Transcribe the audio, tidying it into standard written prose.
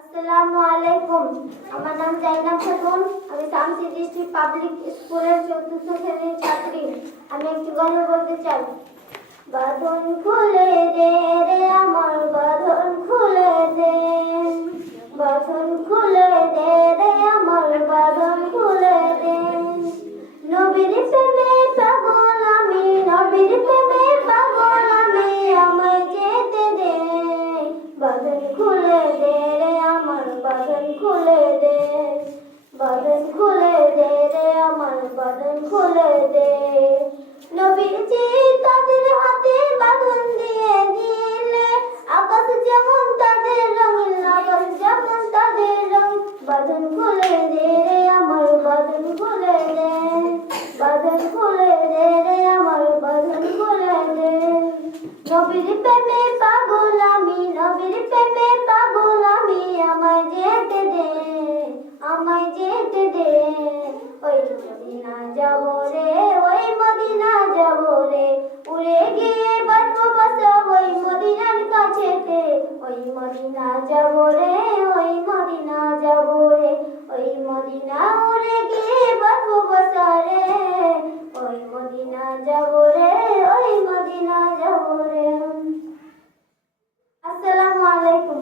আসসালামু আলাইকুম। আমার নাম জাইনাব খাতুন। আমি শামসি ডিস্ট্রিক্ট পাবলিক স্কুলের চতুর্থ শ্রেণীর ছাত্রী। আমি একটি গল্প বলতে চাই। বাঁধন খুলে দে রে আমার বাঁধন খুলে দে, বাঁধন খুলে দে রে আমার বাঁধন খুলে দে। নবীর প্রেমে পাগল আমি, নবীর প্রেমে পাগল আমি, আমায় যেতে দে। বাঁধন খুলে দে রে আমার বাঁধন খুলে দে, বাঁধন খুলে দে রে আমার বাঁধন খুলে দে। নবীজি তাদের হাতে বাঁধন দিয়ে দিলে, আকাশ যেমন তাদের রঙিন, আকাশ যেমন তাদের রঙ। বাঁধন খুলে দে রে আমার বাঁধন খুলে দে, বাঁধন খুলে দে রে আমার বাঁধন খুলে দে। নবীর প্রেমে পাগল আমি, নবীর প্রেমে পাগল আমি, আমায় যেতে দে, আমায় যেতে দে। ওই মদিনা যাব রে, ওই মদিনা যাব রে, উড়ে গিয়ে বাঁধবো বাসা ওই মদিনার কাছেতে। ওই মদিনা যাব রে, ওই মদিনা যাব রে, ওই মদিনা উড়ে গিয়ে বাঁধবো বাসা রে। ওই মদিনা যাব রে, ওই মদিনা যাব রে। আসসালামু আলাইকুম।